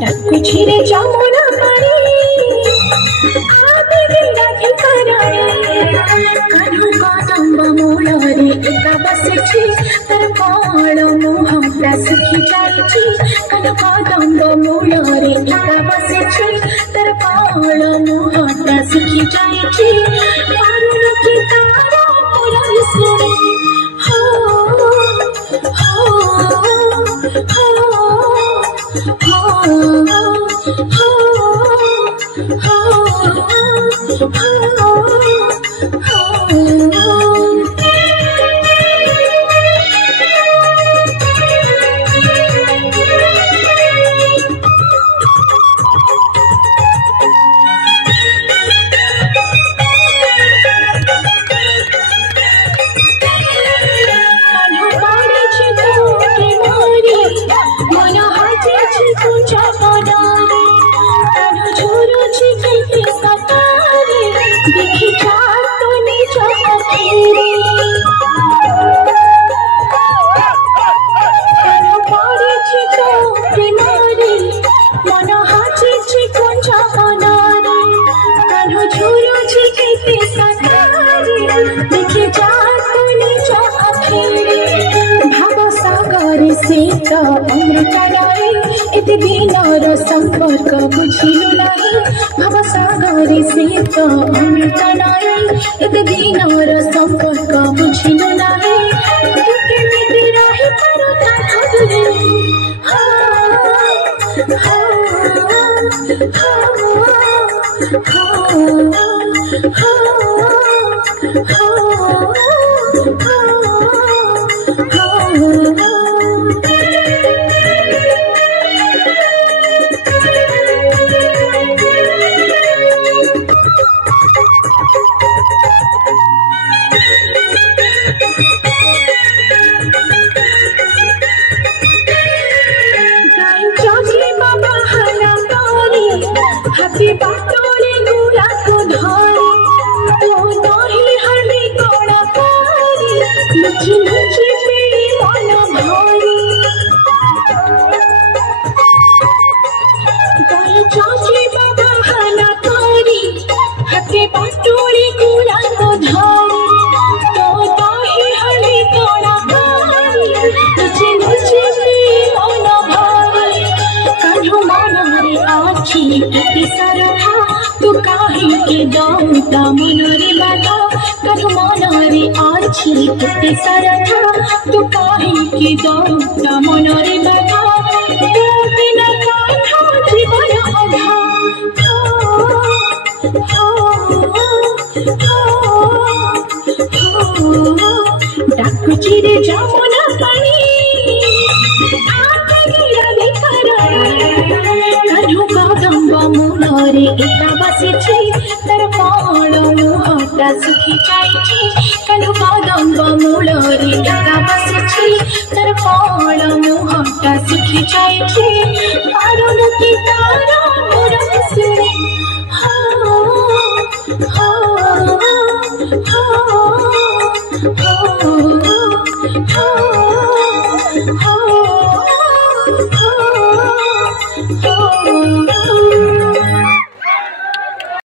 ডাকুছিরে যমুনা পানি আবেগেরা ঠিকানায় কানু কদম্ব মূଳରେ একা বসেছি তার কল মুহଁটা শুখি যাইছি কানু কদম্ব মূଳରେ একা বসেছি তার কল মুহଁটা শুখি যাইছি পারুনি কি তার পুরাই শুনে सीता अमृतराय इति बिनार संपर्क बुझिलु नाही भवसागरे सीता अमृतराय इति बिनार संपर्क बुझिलु नाही केमिति रहि पारो ता ठगरे हाथी बाटोले गुड़ा को धरे तो नहीं हल्दी कोड़ा पारी लुची लुची मेरी मन भारी गाय चाची बाबा हला तारी हाथी बाटोले गुड़ा को धरे तो नहीं हल्दी कोड़ा पारी लुची लुची मेरी मन भारी कान्हो मन हरे आछी सरथा तू काहे के दौता मनरे बाधा कनु मनरे आछि केते सरथा तू काहे के दौता मनरे बाधा तू बिना कान्हा जीवन अधा डाकुची रे जमुना पानी आगेरा कान्हु कदम्ब मूଳରେ एका बसेछि तार कल मुहଁଟା सुखी जाइछि कान्हु कदम्ब मूଳରେ एका बसेछि तार कल मुहଁଟା सुखी जाइछि पारुनि कि तार मोर शुणे हो